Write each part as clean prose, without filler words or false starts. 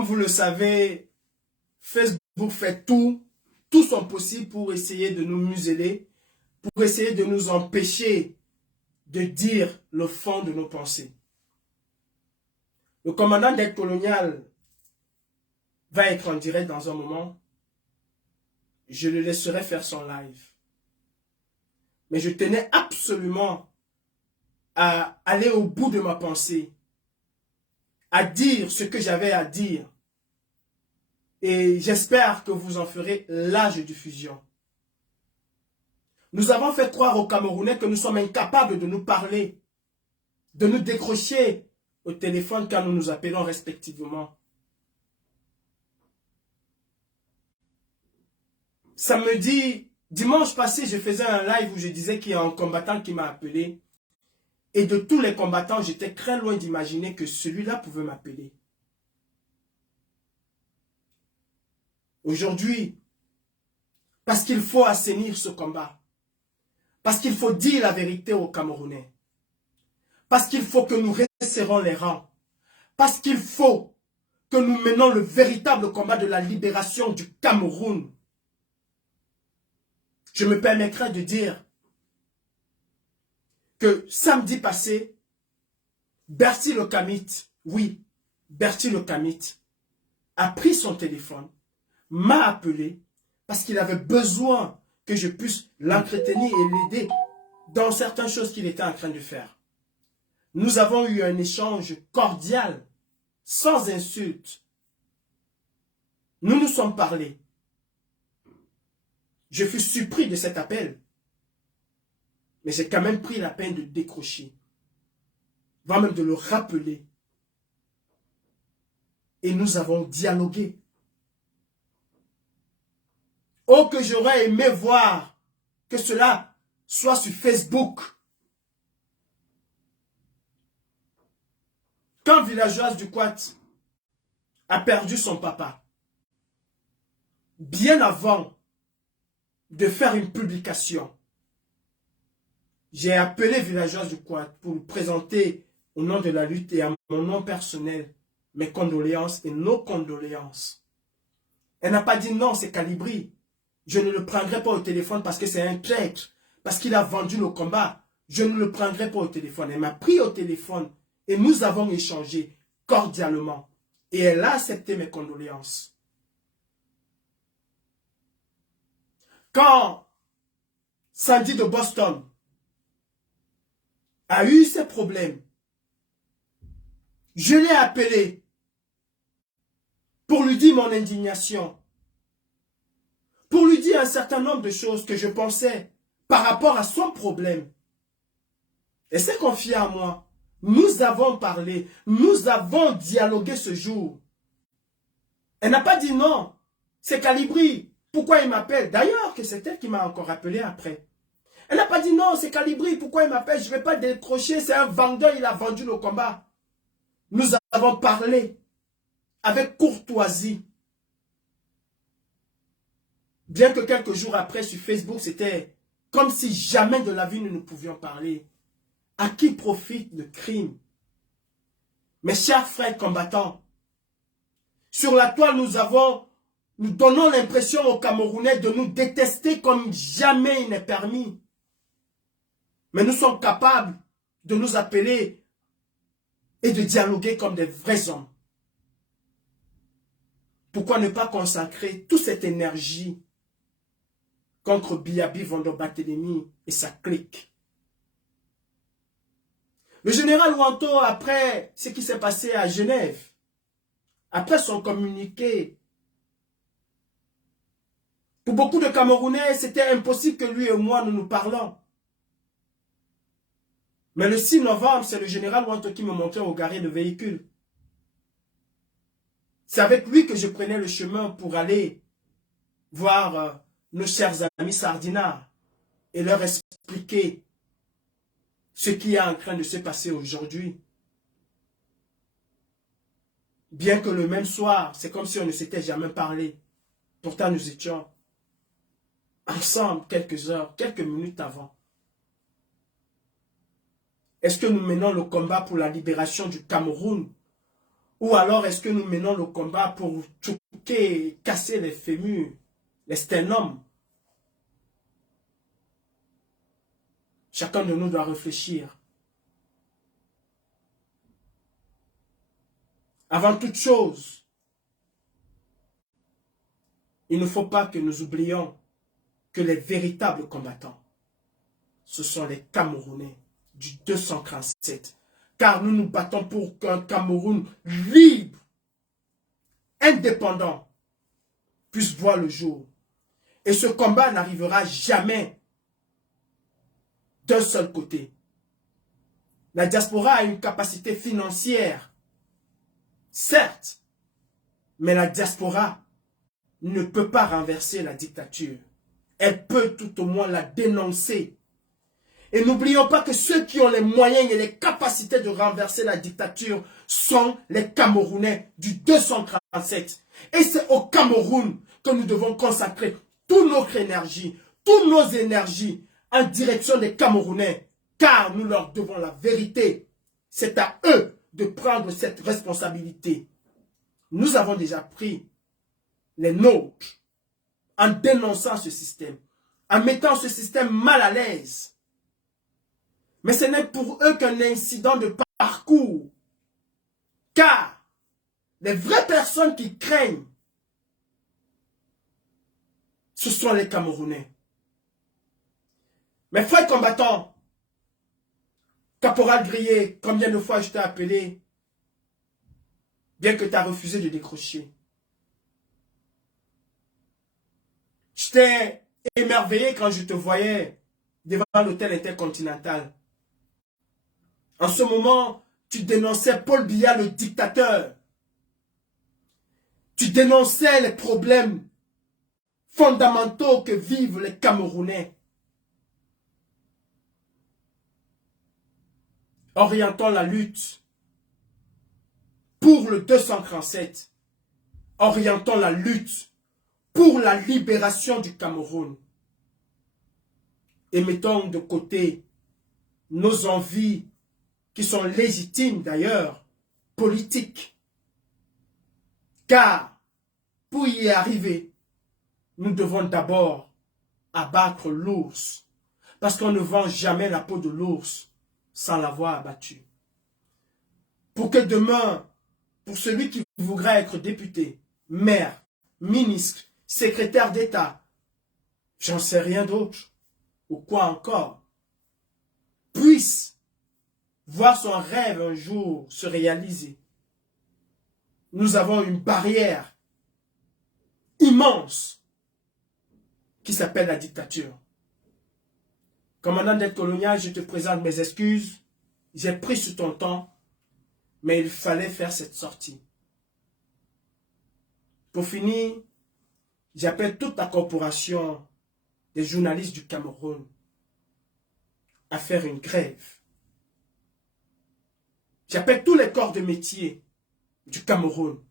vous le savez, Facebook fait tout son possible pour essayer de nous museler, pour essayer de nous empêcher de dire le fond de nos pensées. Le commandant d'aide coloniale va être en direct dans un moment. Je le laisserai faire son live. Mais je tenais absolument à aller au bout de ma pensée, à dire ce que j'avais à dire. Et j'espère que vous en ferez l'âge de diffusion. Nous avons fait croire aux Camerounais que nous sommes incapables de nous parler, de nous décrocher au téléphone quand nous nous appelons respectivement. Samedi, dimanche passé, je faisais un live où je disais qu'il y a un combattant qui m'a appelé. Et de tous les combattants, j'étais très loin d'imaginer que celui-là pouvait m'appeler. Aujourd'hui, parce qu'il faut assainir ce combat, parce qu'il faut dire la vérité aux Camerounais, parce qu'il faut que nous resserrons les rangs, parce qu'il faut que nous menons le véritable combat de la libération du Cameroun. Je me permettrai de dire que samedi passé, Bertie Le Camit, oui, Bertie Le Camit, a pris son téléphone, m'a appelé parce qu'il avait besoin que je puisse l'entretenir et l'aider dans certaines choses qu'il était en train de faire. Nous avons eu un échange cordial, sans insulte. Nous nous sommes parlé. Je fus surpris de cet appel. Mais j'ai quand même pris la peine de décrocher. Voire même de le rappeler. Et nous avons dialogué. Oh, que j'aurais aimé voir que cela soit sur Facebook. Quand Villageoise du Quat a perdu son papa, bien avant de faire une publication, j'ai appelé Villageoise du Quat pour lui présenter au nom de la lutte et à mon nom personnel mes condoléances et nos condoléances. Elle n'a pas dit non, c'est Calibri. Je ne le prendrai pas au téléphone parce que c'est un traître, parce qu'il a vendu le combat. Je ne le prendrai pas au téléphone. Elle m'a pris au téléphone et nous avons échangé cordialement. Et elle a accepté mes condoléances. Quand Sandy de Boston a eu ses problèmes, je l'ai appelé pour lui dire mon indignation, pour lui dire un certain nombre de choses que je pensais par rapport à son problème. Elle s'est confiée à moi. Nous avons parlé, nous avons dialogué ce jour. Elle n'a pas dit non, c'est Calibri. Pourquoi il m'appelle? D'ailleurs, que c'est elle qui m'a encore appelé après. Elle n'a pas dit non, c'est Calibri. Pourquoi il m'appelle? Je ne vais pas décrocher, c'est un vendeur, il a vendu le combat. Nous avons parlé avec courtoisie. Bien que quelques jours après, sur Facebook, c'était comme si jamais de la vie nous ne pouvions parler. À qui profite le crime? Mes chers frères combattants, sur la toile, nous donnons l'impression aux Camerounais de nous détester comme jamais il n'est permis. Mais nous sommes capables de nous appeler et de dialoguer comme des vrais hommes. Pourquoi ne pas consacrer toute cette énergie contre Biabi Vondo Barthélemy et sa clique? Le général Wanto, après ce qui s'est passé à Genève, après son communiqué, pour beaucoup de Camerounais, c'était impossible que lui et moi nous parlons. Mais le 6 novembre, c'est le général Wanto qui me montrait au garé de véhicule. C'est avec lui que je prenais le chemin pour aller voir nos chers amis sardinards et leur expliquer ce qui est en train de se passer aujourd'hui. Bien que le même soir, c'est comme si on ne s'était jamais parlé. Pourtant, nous étions ensemble quelques heures, quelques minutes avant. Est-ce que nous menons le combat pour la libération du Cameroun? Ou alors est-ce que nous menons le combat pour choquer, casser les fémurs, les sternums? Chacun de nous doit réfléchir. Avant toute chose, il ne faut pas que nous oublions que les véritables combattants, ce sont les Camerounais du 237. Car nous nous battons pour qu'un Cameroun libre, indépendant, puisse voir le jour. Et ce combat n'arrivera jamais d'un seul côté. La diaspora a une capacité financière, certes, mais la diaspora ne peut pas renverser la dictature. Elle peut tout au moins la dénoncer. Et n'oublions pas que ceux qui ont les moyens et les capacités de renverser la dictature sont les Camerounais du 237. Et c'est au Cameroun que nous devons consacrer toute notre énergie, toutes nos énergies en direction des Camerounais. Car nous leur devons la vérité. C'est à eux de prendre cette responsabilité. Nous avons déjà pris les nôtres en dénonçant ce système, en mettant ce système mal à l'aise. Mais ce n'est pour eux qu'un incident de parcours. Car les vraies personnes qui craignent, ce sont les Camerounais. Mes frères combattants, Caporal Grillé, combien de fois je t'ai appelé, bien que tu as refusé de décrocher. J'étais émerveillé quand je te voyais devant l'hôtel Intercontinental. En ce moment, tu dénonçais Paul Biya, le dictateur. Tu dénonçais les problèmes fondamentaux que vivent les Camerounais. Orientons la lutte pour le 237. Orientons la lutte pour la libération du Cameroun. Et mettons de côté nos envies, qui sont légitimes d'ailleurs, politiques. Car pour y arriver, nous devons d'abord abattre l'ours. Parce qu'on ne vend jamais la peau de l'ours sans l'avoir abattu. Pour que demain, pour celui qui voudra être député, maire, ministre, secrétaire d'État, j'en sais rien d'autre, ou quoi encore, puisse voir son rêve un jour se réaliser. Nous avons une barrière immense qui s'appelle la dictature. Commandant d'aide coloniale, je te présente mes excuses. J'ai pris sur ton temps, mais il fallait faire cette sortie. Pour finir, j'appelle toute la corporation des journalistes du Cameroun à faire une grève. J'appelle tous les corps de métier du Cameroun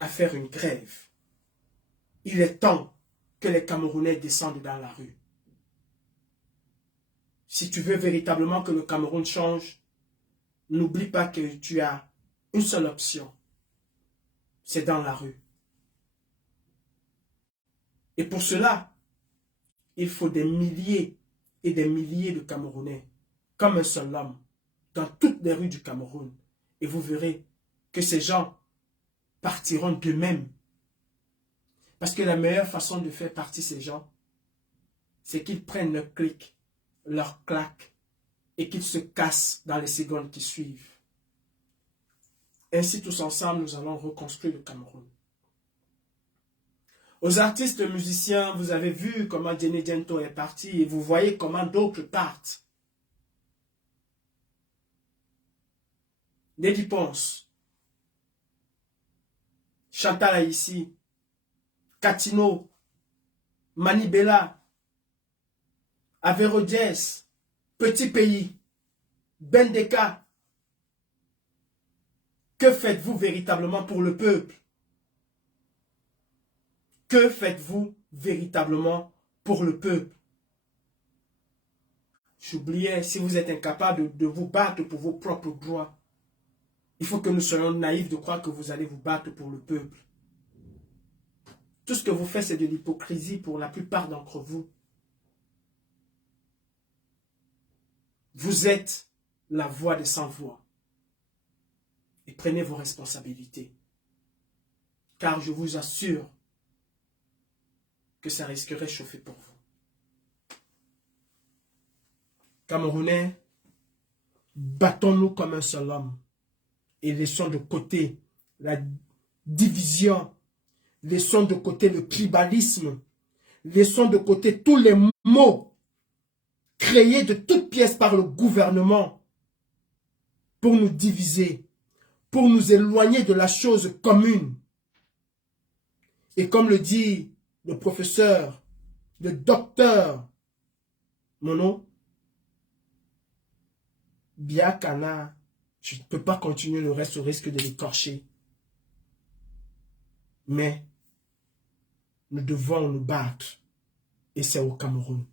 à faire une grève. Il est temps que les Camerounais descendent dans la rue. Si tu veux véritablement que le Cameroun change, n'oublie pas que tu as une seule option. C'est dans la rue. Et pour cela, il faut des milliers et des milliers de Camerounais, comme un seul homme, dans toutes les rues du Cameroun. Et vous verrez que ces gens partiront d'eux-mêmes. Parce que la meilleure façon de faire partir ces gens, c'est qu'ils prennent leur clic, leur claque, et qu'ils se cassent dans les secondes qui suivent. Ainsi, tous ensemble, nous allons reconstruire le Cameroun. Aux artistes musiciens, vous avez vu comment Jenny Gento est parti et vous voyez comment d'autres partent. Lady Ponce, Chantal Aïssi, Katino, Manibela, Avero Diez, Petit Pays, Bendeka. Que faites-vous véritablement pour le peuple? Que faites-vous véritablement pour le peuple? J'oubliais, si vous êtes incapable de vous battre pour vos propres droits, Il faut que nous soyons naïfs de croire que vous allez vous battre pour le peuple. Tout ce que vous faites, c'est de l'hypocrisie pour la plupart d'entre vous. Vous êtes la voix des sans-voix. Et prenez vos responsabilités. Car je vous assure que ça risquerait de chauffer pour vous. Camerounais, battons-nous comme un seul homme. Et laissons de côté la division. Laissons de côté le tribalisme. Laissons de côté tous les mots créés de toutes pièces par le gouvernement pour nous diviser, pour nous éloigner de la chose commune. Et comme le dit le professeur, le docteur Mono, Biakana, je ne peux pas continuer le reste au risque de l'écorcher. Mais nous devons nous battre. Et c'est au Cameroun.